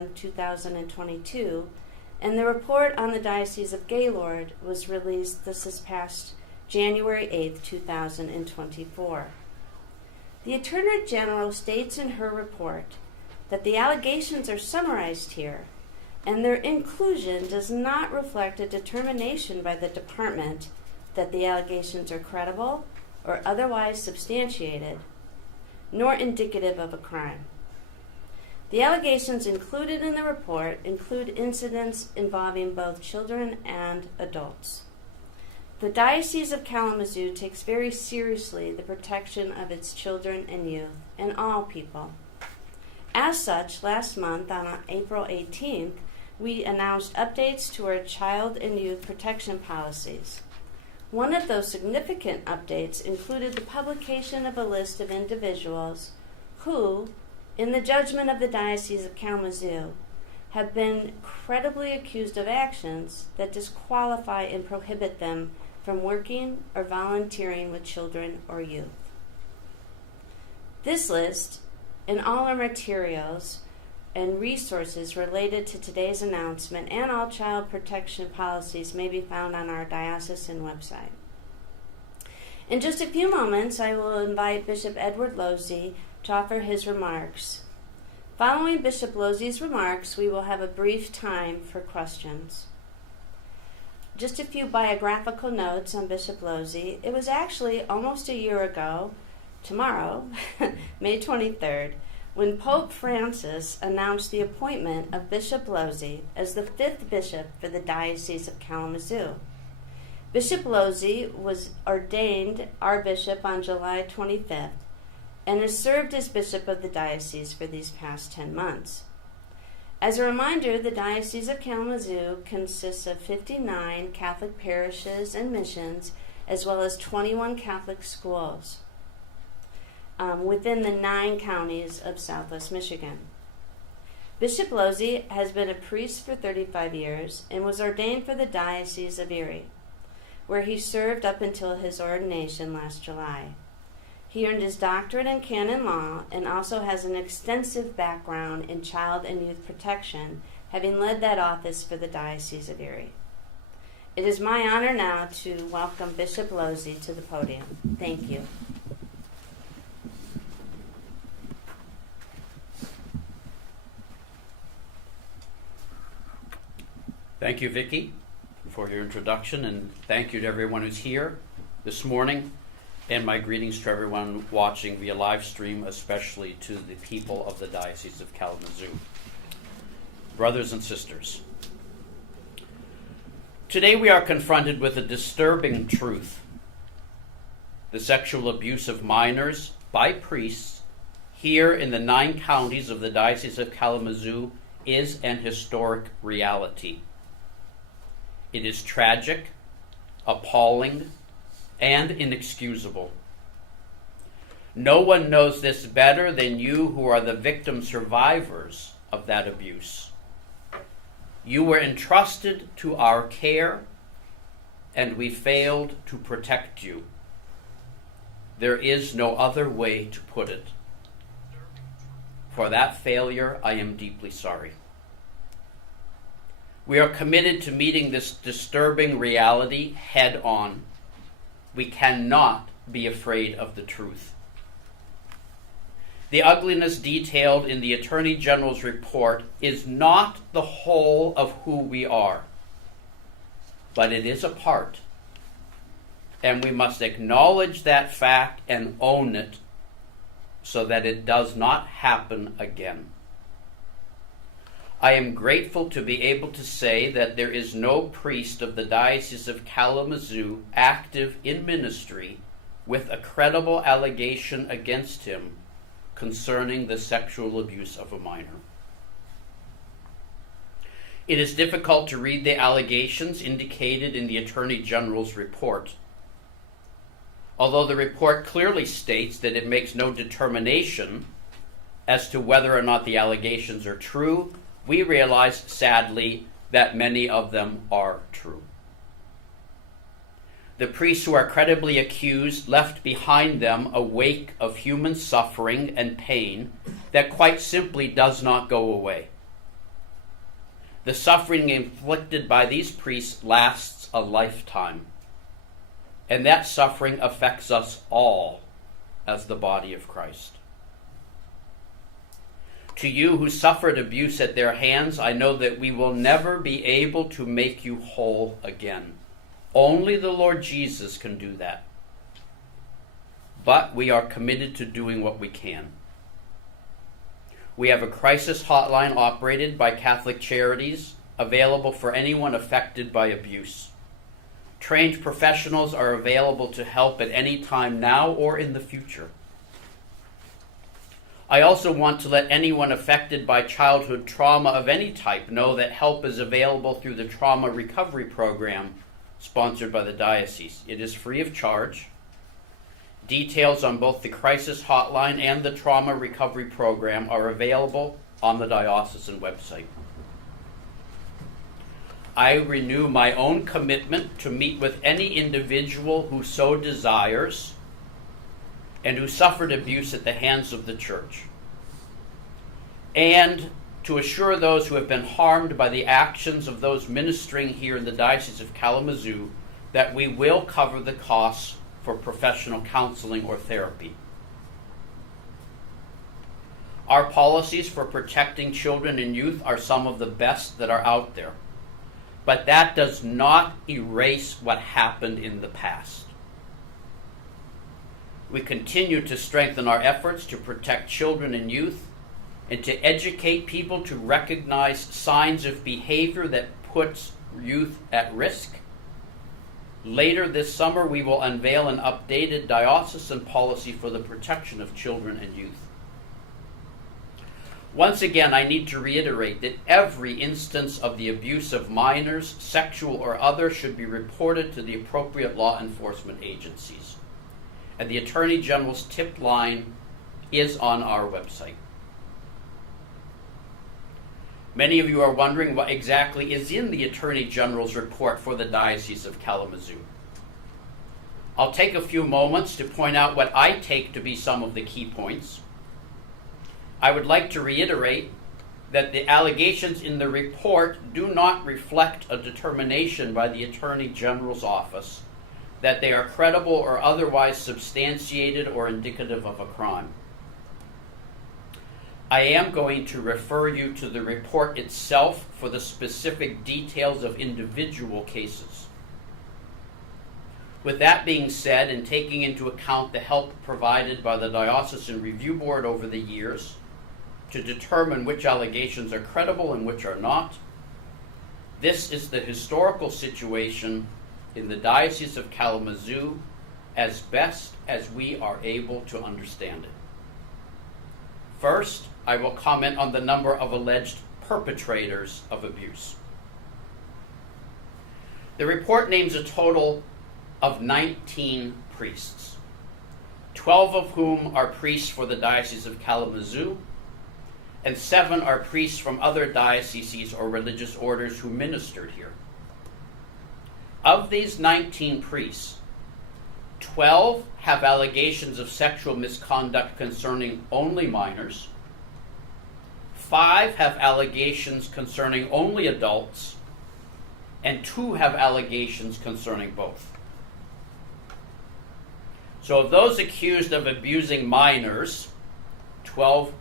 2022, and the report on the Diocese of Gaylord was released this past January 8, 2024. The Attorney General states in her report that the allegations are summarized here, and their inclusion does not reflect a determination by the department that the allegations are credible or otherwise substantiated, nor indicative of a crime. The allegations included in the report include incidents involving both children and adults. The Diocese of Kalamazoo takes very seriously the protection of its children and youth, and all people. As such, last month, on April 18th, we announced updates to our child and youth protection policies. One of those significant updates included the publication of a list of individuals who, in the judgment of the Diocese of Kalamazoo, have been credibly accused of actions that disqualify and prohibit them from working or volunteering with children or youth. This list, and all our materials and resources related to today's announcement and all child protection policies, may be found on our diocesan website. In just a few moments, I will invite Bishop Edward Losey to offer his remarks. Following Bishop Losey's remarks, we will have a brief time for questions. Just a few biographical notes on Bishop Losey. It was actually almost a year ago, tomorrow, May 23rd, when Pope Francis announced the appointment of Bishop Losey as the 5th bishop for the Diocese of Kalamazoo. Bishop Losey was ordained our bishop on July 25th and has served as bishop of the diocese for these past 10 months. As a reminder, the Diocese of Kalamazoo consists of 59 Catholic parishes and missions, as well as 21 Catholic schools within the 9 counties of Southwest Michigan. Bishop Losey has been a priest for 35 years and was ordained for the Diocese of Erie, where he served up until his ordination last July. He earned his doctorate in canon law and also has an extensive background in child and youth protection, having led that office for the Diocese of Erie. It is my honor now to welcome Bishop Losey to the podium. Thank you. Thank you, Vicki, for your introduction, and thank you to everyone who's here this morning, and my greetings to everyone watching via live stream, especially to the people of the Diocese of Kalamazoo. Brothers and sisters, today we are confronted with a disturbing truth. The sexual abuse of minors by priests here in the 9 counties of the Diocese of Kalamazoo is an historic reality. It is tragic, appalling, and inexcusable. No one knows this better than you who are the victim survivors of that abuse. You were entrusted to our care, and we failed to protect you. There is no other way to put it. For that failure, I am deeply sorry. We are committed to meeting this disturbing reality head on. We cannot be afraid of the truth. The ugliness detailed in the Attorney General's report is not the whole of who we are, but it is a part, and we must acknowledge that fact and own it so that it does not happen again. I am grateful to be able to say that there is no priest of the Diocese of Kalamazoo active in ministry with a credible allegation against him concerning the sexual abuse of a minor. It is difficult to read the allegations indicated in the Attorney General's report. Although the report clearly states that it makes no determination as to whether or not the allegations are true, we realize, sadly, that many of them are true. The priests who are credibly accused left behind them a wake of human suffering and pain that quite simply does not go away. The suffering inflicted by these priests lasts a lifetime, and that suffering affects us all as the body of Christ. To you who suffered abuse at their hands, I know that we will never be able to make you whole again. Only the Lord Jesus can do that. But we are committed to doing what we can. We have a crisis hotline operated by Catholic Charities, available for anyone affected by abuse. Trained professionals are available to help at any time now or in the future. I also want to let anyone affected by childhood trauma of any type know that help is available through the Trauma Recovery Program sponsored by the diocese. It is free of charge. Details on both the crisis hotline and the Trauma Recovery Program are available on the diocesan website. I renew my own commitment to meet with any individual who so desires and who suffered abuse at the hands of the Church, and to assure those who have been harmed by the actions of those ministering here in the Diocese of Kalamazoo that we will cover the costs for professional counseling or therapy. Our policies for protecting children and youth are some of the best that are out there, but that does not erase what happened in the past. We continue to strengthen our efforts to protect children and youth and to educate people to recognize signs of behavior that puts youth at risk. Later this summer, we will unveil an updated diocesan policy for the protection of children and youth. Once again, I need to reiterate that every instance of the abuse of minors, sexual or other, should be reported to the appropriate law enforcement agencies. And the Attorney General's tip line is on our website. Many of you are wondering what exactly is in the Attorney General's report for the Diocese of Kalamazoo. I'll take a few moments to point out what I take to be some of the key points. I would like to reiterate that the allegations in the report do not reflect a determination by the Attorney General's office that they are credible or otherwise substantiated or indicative of a crime. I am going to refer you to the report itself for the specific details of individual cases. With that being said, and taking into account the help provided by the Diocesan Review Board over the years to determine which allegations are credible and which are not, this is the historical situation in the Diocese of Kalamazoo as best as we are able to understand it. First, I will comment on the number of alleged perpetrators of abuse. The report names a total of 19 priests, 12 of whom are priests for the Diocese of Kalamazoo, and 7 are priests from other dioceses or religious orders who ministered here. Of these 19 priests, 12 have allegations of sexual misconduct concerning only minors, 5 have allegations concerning only adults, and 2 have allegations concerning both. So of those accused of abusing minors, 12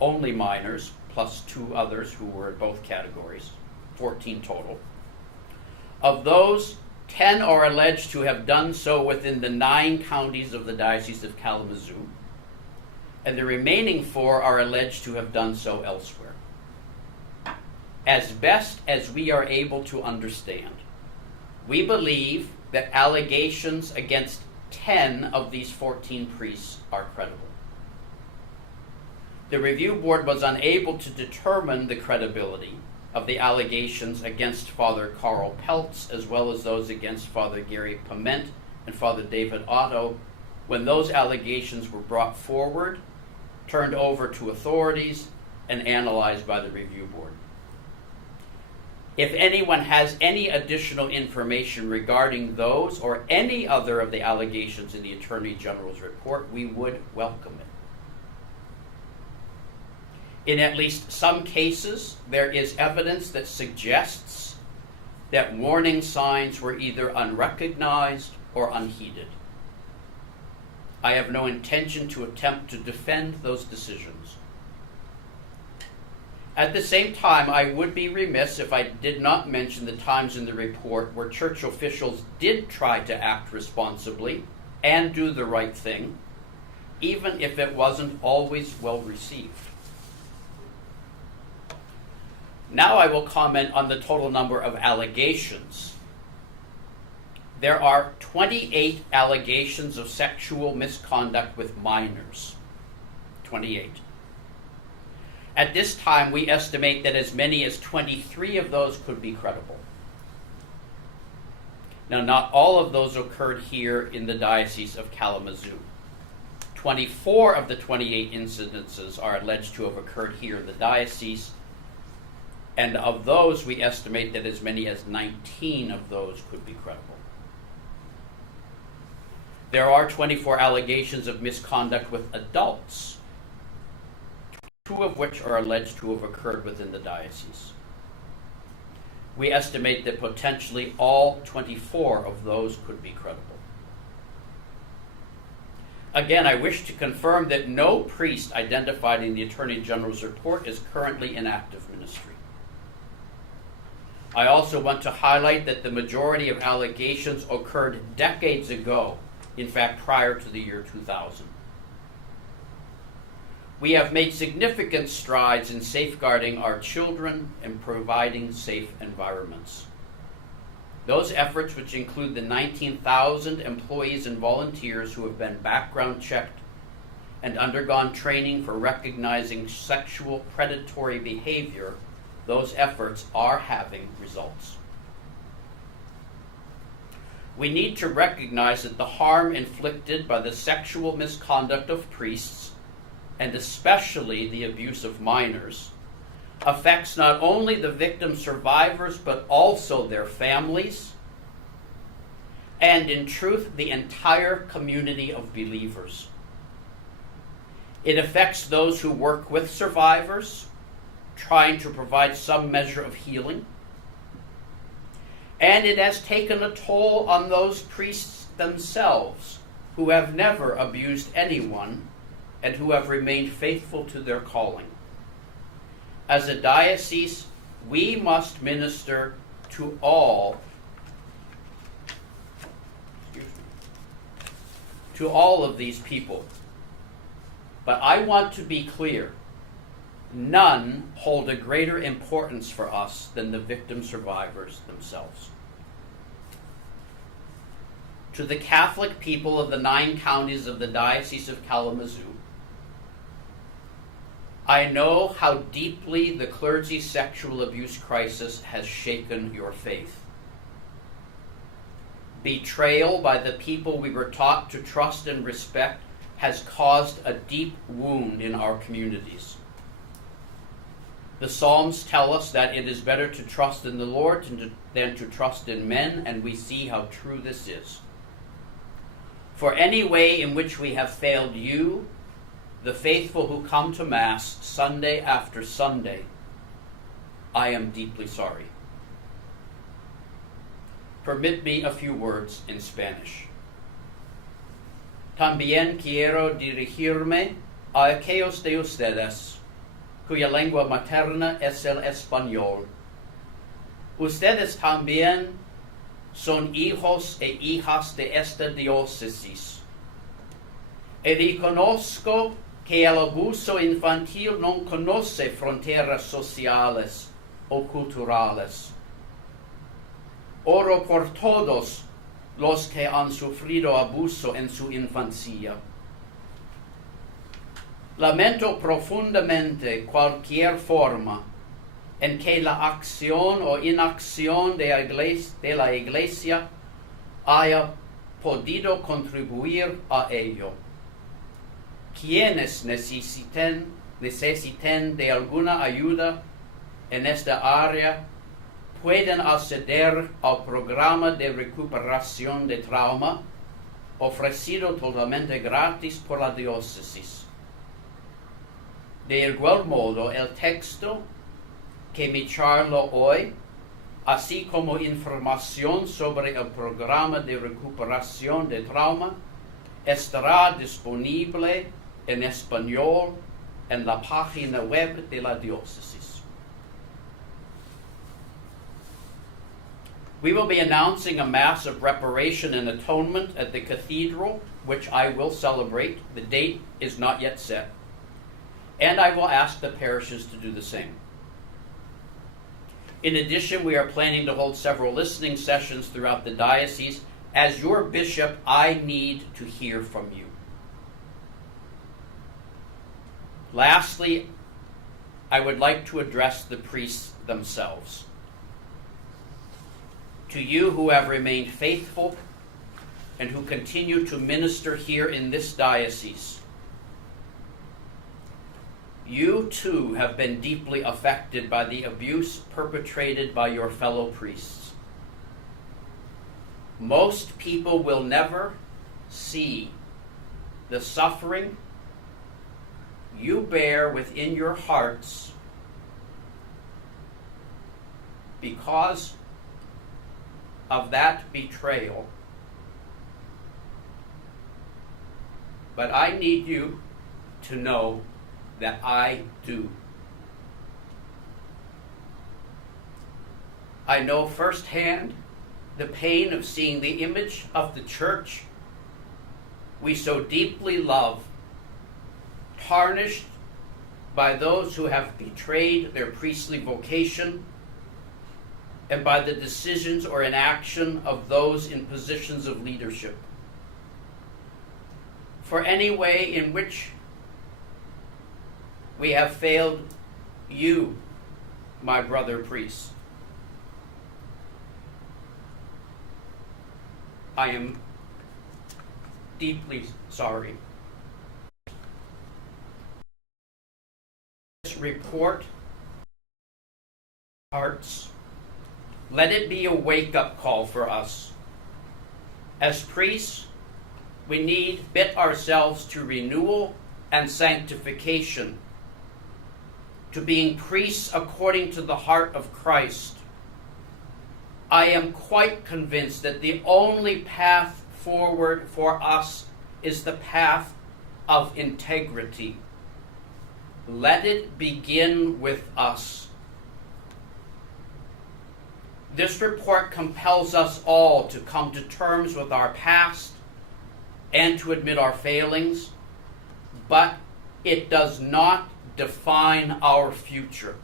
only minors, plus 2 others who were in both categories, 14 total. Of those, 10 are alleged to have done so within the 9 counties of the Diocese of Kalamazoo, and the remaining 4 are alleged to have done so elsewhere. As best as we are able to understand, we believe that allegations against 10 of these 14 priests are credible. The review board was unable to determine the credibility of the allegations against Father Carl Peltz, as well as those against Father Gary Piment and Father David Otto, when those allegations were brought forward, turned over to authorities, and analyzed by the review board. If anyone has any additional information regarding those or any other of the allegations in the Attorney General's report, we would welcome it. In at least some cases, there is evidence that suggests that warning signs were either unrecognized or unheeded. I have no intention to attempt to defend those decisions. At the same time, I would be remiss if I did not mention the times in the report where church officials did try to act responsibly and do the right thing, even if it wasn't always well received. Now I will comment on the total number of allegations. There are 28 allegations of sexual misconduct with minors. 28. At this time, we estimate that as many as 23 of those could be credible. Now, not all of those occurred here in the Diocese of Kalamazoo. 24 of the 28 incidences are alleged to have occurred here in the diocese, and of those, we estimate that as many as 19 of those could be credible. There are 24 allegations of misconduct with adults, 2 of which are alleged to have occurred within the diocese. We estimate that potentially all 24 of those could be credible. Again, I wish to confirm that no priest identified in the Attorney General's report is currently in active ministry. I also want to highlight that the majority of allegations occurred decades ago, in fact, prior to the year 2000. We have made significant strides in safeguarding our children and providing safe environments. Those efforts, which include the 19,000 employees and volunteers who have been background checked and undergone training for recognizing sexual predatory behavior, those efforts are having results. We need to recognize that the harm inflicted by the sexual misconduct of priests, and especially the abuse of minors, affects not only the victim survivors, but also their families, and in truth, the entire community of believers. It affects those who work with survivors, trying to provide some measure of healing, and it has taken a toll on those priests themselves who have never abused anyone and who have remained faithful to their calling. As a diocese, we must minister to all of these people. But I want to be clear, none hold a greater importance for us than the victim survivors themselves. To the Catholic people of the 9 counties of the Diocese of Kalamazoo, I know how deeply the clergy's sexual abuse crisis has shaken your faith. Betrayal by the people we were taught to trust and respect has caused a deep wound in our communities. The Psalms tell us that it is better to trust in the Lord than to trust in men, and we see how true this is. For any way in which we have failed you, the faithful who come to Mass Sunday after Sunday, I am deeply sorry. Permit me a few words in Spanish. También quiero dirigirme a aquellos de ustedes cuya lengua materna es el español. Ustedes también son hijos e hijas de esta diócesis. Y reconozco que el abuso infantil no conoce fronteras sociales o culturales. Oro por todos los que han sufrido abuso en su infancia. Lamento profundamente cualquier forma en que la acción o inacción de la Iglesia haya podido contribuir a ello. Quienes necesiten de alguna ayuda en esta área pueden acceder al programa de recuperación de trauma ofrecido totalmente gratis por la diócesis. De igual modo, el texto que me charlo hoy, así como información sobre el programa de recuperación de trauma, estará disponible en español en la página web de la diócesis. We will be announcing a Mass of Reparation and Atonement at the Cathedral, which I will celebrate. The date is not yet set. And I will ask the parishes to do the same. In addition, we are planning to hold several listening sessions throughout the diocese. As your bishop, I need to hear from you. Lastly, I would like to address the priests themselves. To you who have remained faithful and who continue to minister here in this diocese, you too have been deeply affected by the abuse perpetrated by your fellow priests. Most people will never see the suffering you bear within your hearts because of that betrayal. But I need you to know that I do. I know firsthand the pain of seeing the image of the church we so deeply love tarnished by those who have betrayed their priestly vocation and by the decisions or inaction of those in positions of leadership. For any way in which we have failed you, my brother priests, I am deeply sorry. This report, hearts, let it be a wake-up call for us. As priests, we need bid ourselves to renewal and sanctification, to being priests according to the heart of Christ. I am quite convinced that the only path forward for us is the path of integrity. Let it begin with us. This report compels us all to come to terms with our past and to admit our failings, but it does not define our future.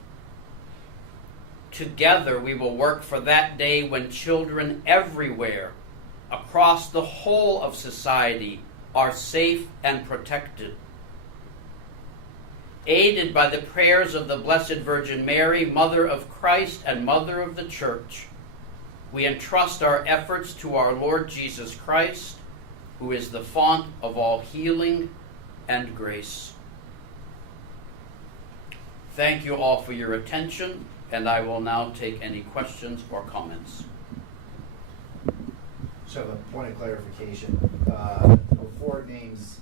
Together we will work for that day when children everywhere across the whole of society are safe and protected. Aided by the prayers of the Blessed Virgin Mary, Mother of Christ and Mother of the Church, we entrust our efforts to our Lord Jesus Christ, who is the font of all healing and grace. Thank you all for your attention, and I will now take any questions or comments. So I have a point of clarification. The report names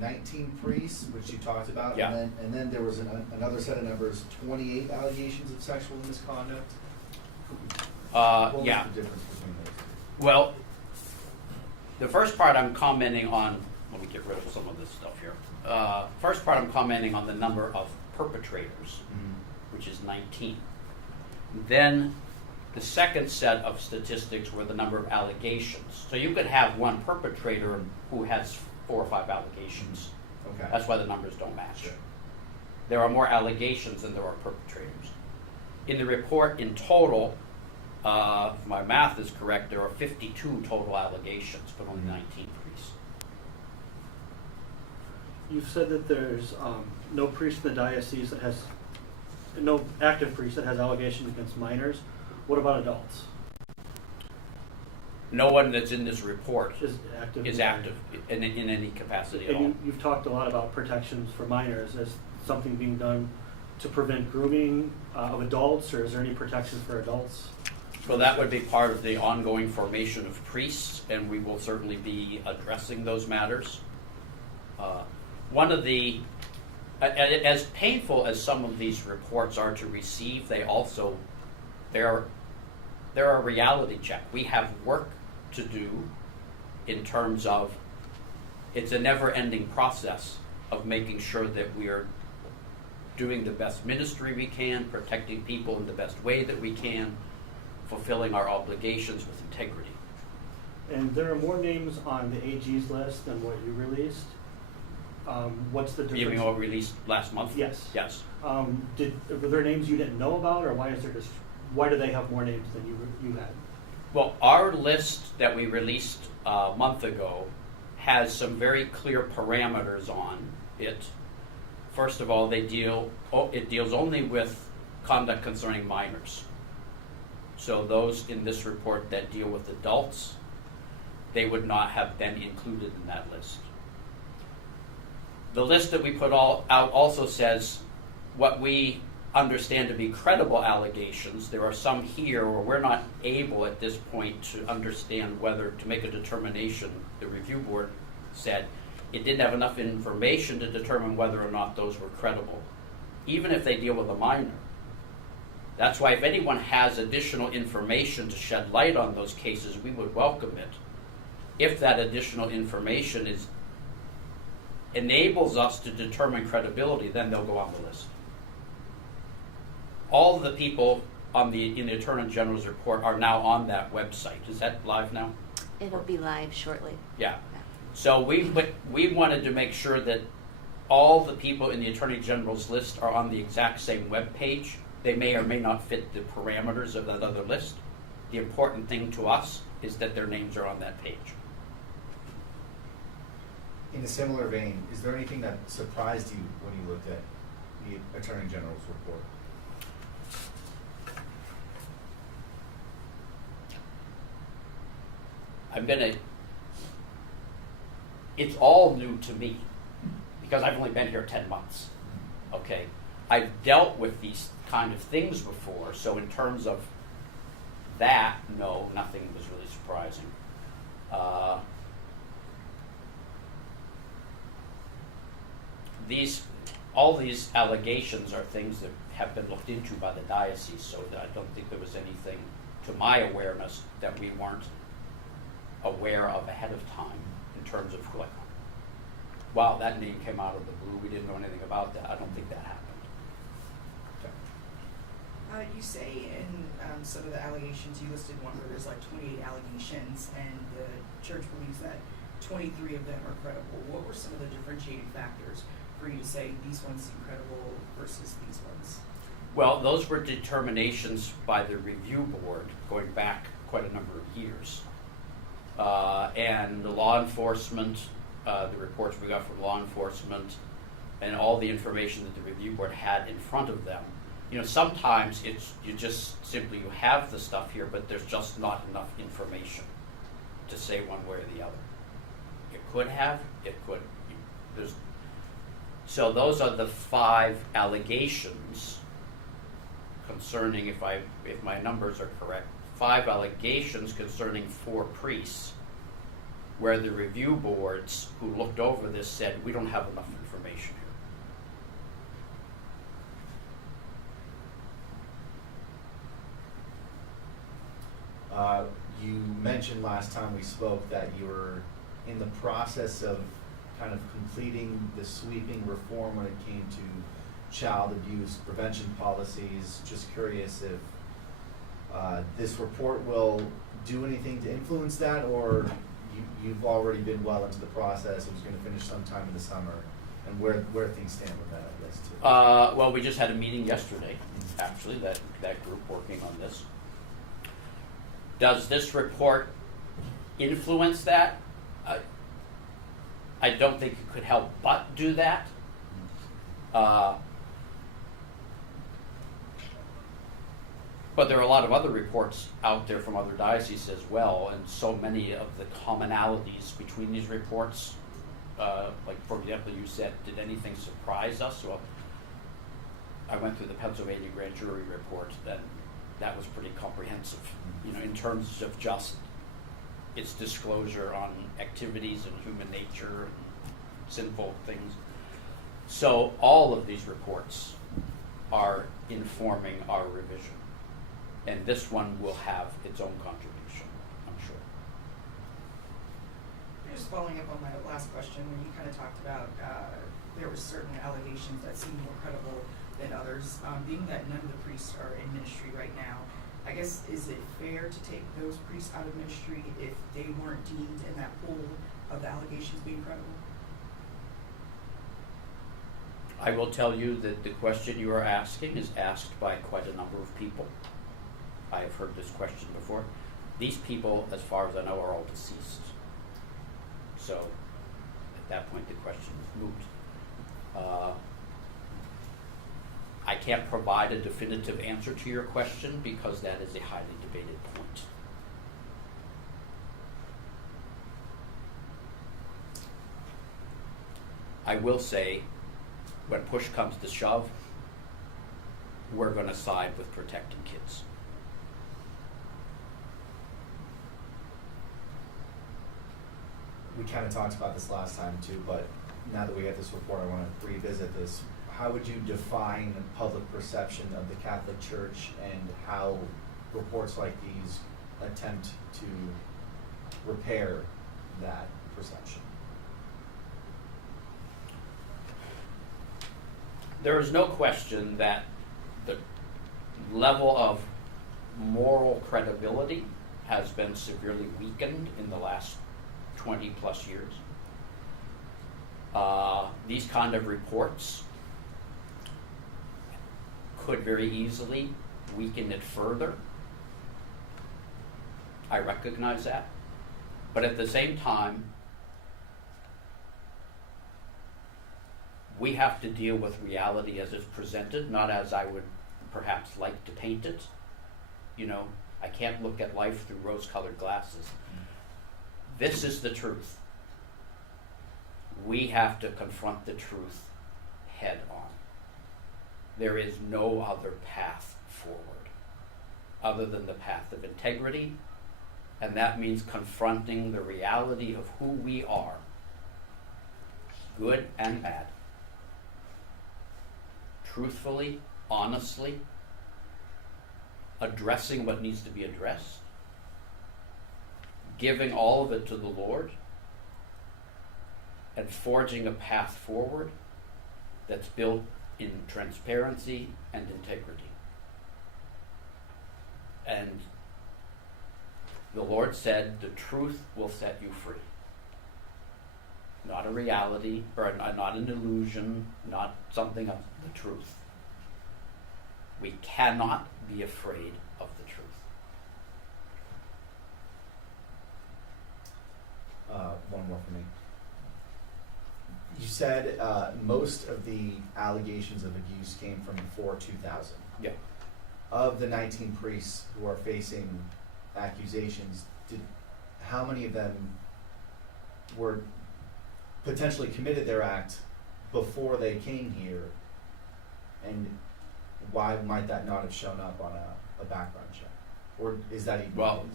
19 priests, which you talked about, Yeah. and then there was another set of numbers, 28 allegations of sexual misconduct. What Yeah. was the difference between those two? Well, the first part I'm commenting on, let me get rid of some of this stuff here. First part I'm commenting on the number of perpetrators, which is 19. Then the second set of statistics were the number of allegations. So you could have one perpetrator who has 4 or 5 allegations. Okay. That's why the numbers don't match. Sure. There are more allegations than there are perpetrators. In the report in total, if my math is correct, there are 52 total allegations, but only 19 priests. You've said that there's no priest in the diocese that has, no active priest that has allegations against minors. What about adults? No one that's in this report Is active? is active in any capacity at all. And you've talked a lot about protections for minors. Is something being done to prevent grooming of adults, or is there any protection for adults? So that would be part of the ongoing formation of priests, and we will certainly be addressing those matters. One of the as painful as some of these reports are to receive, they're a reality check. We have work to do in terms of it's a never-ending process of making sure that we are doing the best ministry we can, protecting people in the best way that we can, fulfilling our obligations with integrity. And there are more names on the AG's list than what you released. What's the difference? You mean what we released last month? Yes. Yes. Were there names you didn't know about, or why do they have more names than you had? Well, our list that we released a month ago has some very clear parameters on it. First of all, it deals only with conduct concerning minors. So those in this report that deal with adults, they would not have been included in that list. The list that we put out also says what we understand to be credible allegations. There are some here where we're not able at this point to understand whether to make a determination. The review board said it didn't have enough information to determine whether or not those were credible, even if they deal with a minor. That's why if anyone has additional information to shed light on those cases, we would welcome it. If that additional information enables us to determine credibility, then they'll go on the list. All of the people in the Attorney General's report are now on that website. Is that live now? It'll be live shortly. Yeah. So we wanted to make sure that all the people in the Attorney General's list are on the exact same web page. They may or may not fit the parameters of that other list. The important thing to us is that their names are on that page. In a similar vein, is there anything that surprised you when you looked at the Attorney General's report? It's all new to me because I've only been here 10 months. Okay. I've dealt with these kind of things before, so in terms of that, no, nothing was really surprising. All these allegations are things that have been looked into by the diocese, so I don't think there was anything, to my awareness, that we weren't aware of ahead of time in terms of like, wow, that name came out of the blue, we didn't know anything about that. I don't think that happened. You say in some of the allegations, you listed one where there's like 28 allegations, and the church believes that 23 of them are credible. What were some of the differentiating factors for you to say these ones seem credible versus these ones? Well, those were determinations by the review board going back quite a number of years. And the law enforcement, the reports we got from law enforcement, and all the information that the review board had in front of them. You know, sometimes you just simply you have the stuff here, but there's just not enough information to say one way or the other. It could have, it could. So those are the 5 allegations concerning, if my numbers are correct, 5 allegations concerning 4 priests, where the review boards who looked over this said, we don't have enough information here. You mentioned last time we spoke that you were in the process of kind of completing the sweeping reform when it came to child abuse prevention policies. Just curious if this report will do anything to influence that, or you've already been well into the process. It was going to finish sometime in the summer, and where things stand with that, I guess, too. Well, we just had a meeting yesterday, actually, that group working on this. Does this report influence that? I don't think it could help but do that. But there are a lot of other reports out there from other dioceses as well, and so many of the commonalities between these reports. Like, for example, you said, did anything surprise us? Well, I went through the Pennsylvania grand jury report, that was pretty comprehensive, you know, in terms of just its disclosure on activities and human nature and sinful things. So all of these reports are informing our revision. And this one will have its own contribution, I'm sure. Just following up on my last question, when you kind of talked about there were certain allegations that seemed more credible than others. Being that none of the priests are in ministry right now, I guess, is it fair to take those priests out of ministry if they weren't deemed in that pool of the allegations being credible? I will tell you that the question you are asking is asked by quite a number of people. I have heard this question before. These people, as far as I know, are all deceased. So, at that point, the question is moot. I can't provide a definitive answer to your question because that is a highly debated point. I will say, when push comes to shove, we're going to side with protecting kids. We kind of talked about this last time too, but now that we have this report, I want to revisit this. How would you define public perception of the Catholic Church and how reports like these attempt to repair that perception? There is no question that the level of moral credibility has been severely weakened in the last 20 plus years. These kind of reports could very easily weaken it further. I recognize that. But at the same time, we have to deal with reality as it's presented, not as I would perhaps like to paint it. You know, I can't look at life through rose-colored glasses. This is the truth. We have to confront the truth head on. There is no other path forward other than the path of integrity, and that means confronting the reality of who we are, good and bad, truthfully, honestly, addressing what needs to be addressed, giving all of it to the Lord, and forging a path forward that's built in transparency and integrity. And the Lord said, the truth will set you free. Not a reality, or not an illusion, not something else, the truth. We cannot be afraid of the truth. One more for me. You said most of the allegations of abuse came from before 2000. Yeah. Of the 19 priests who are facing accusations, how many of them were potentially committed their act before they came here, and why might that not have shown up on a background check? Or is that even Well,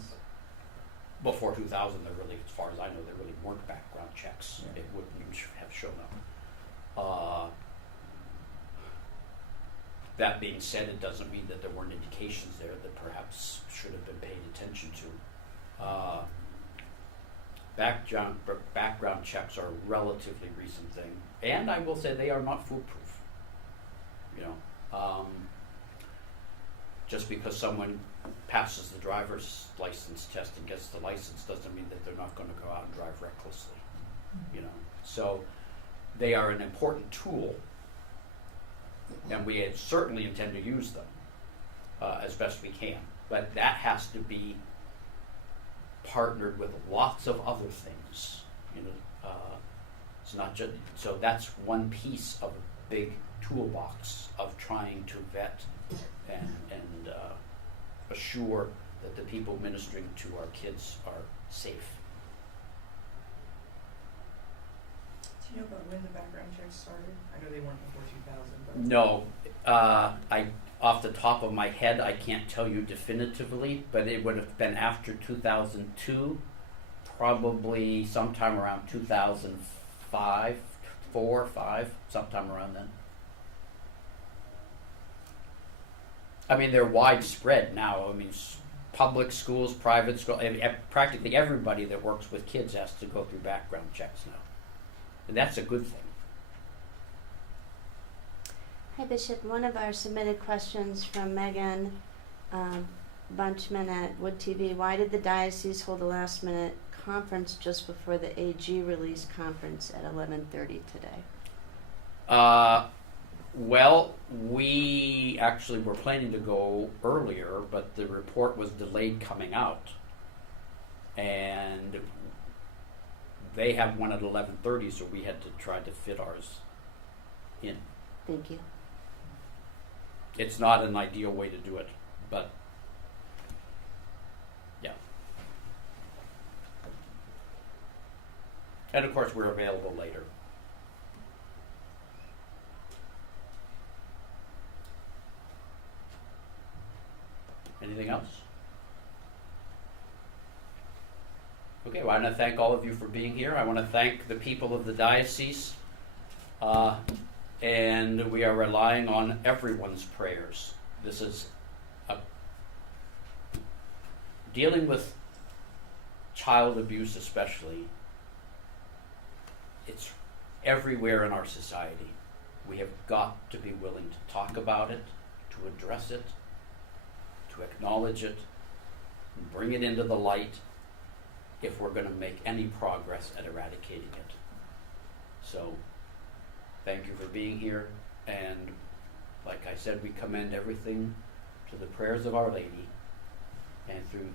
before 2000, there really, as far as I know, there really weren't background checks. Yeah. It wouldn't have shown up. That being said, it doesn't mean that there weren't indications there that perhaps should have been paid attention to. Background checks are a relatively recent thing, and I will say they are not foolproof. You know, just because someone passes the driver's license test and gets the license doesn't mean that they're not going to go out and drive recklessly. You know, so they are an important tool, and we certainly intend to use them as best we can. But that has to be partnered with lots of other things. You know, it's not just so. That's one piece of a big toolbox of trying to vet and assure that the people ministering to our kids are safe. Do you know about when the background checks started? I know they weren't before 2000, but... No, I off the top of my head, I can't tell you definitively, but it would have been after 2002, probably sometime around 2005, 4, 5, sometime around then. I mean, they're widespread now. I mean, public schools, private schools, practically everybody that works with kids has to go through background checks now. And that's a good thing. Hi, Bishop. One of our submitted questions from Megan Bunchman at Wood TV. Why did the diocese hold a last-minute conference just before the AG release conference at 11:30 today? Well, we actually were planning to go earlier, but the report was delayed coming out. And they have one at 11:30, so we had to try to fit ours in. Thank you. It's not an ideal way to do it, but yeah. And of course, we're available later. Anything else? Okay, well, I want to thank all of you for being here. I want to thank the people of the diocese. And we are relying on everyone's prayers. This is dealing with child abuse especially. It's everywhere in our society. We have got to be willing to talk about it, to address it, to acknowledge it, and bring it into the light if we're going to make any progress at eradicating it. So, thank you for being here, and like I said, we commend everything to the prayers of Our Lady and through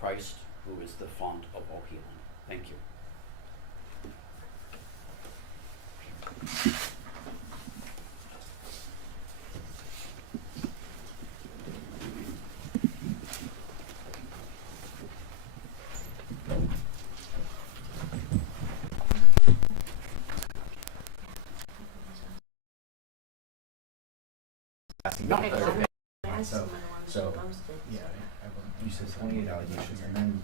Christ, who is the font of all healing. Thank you. So, yeah, you said 28 allegations, and then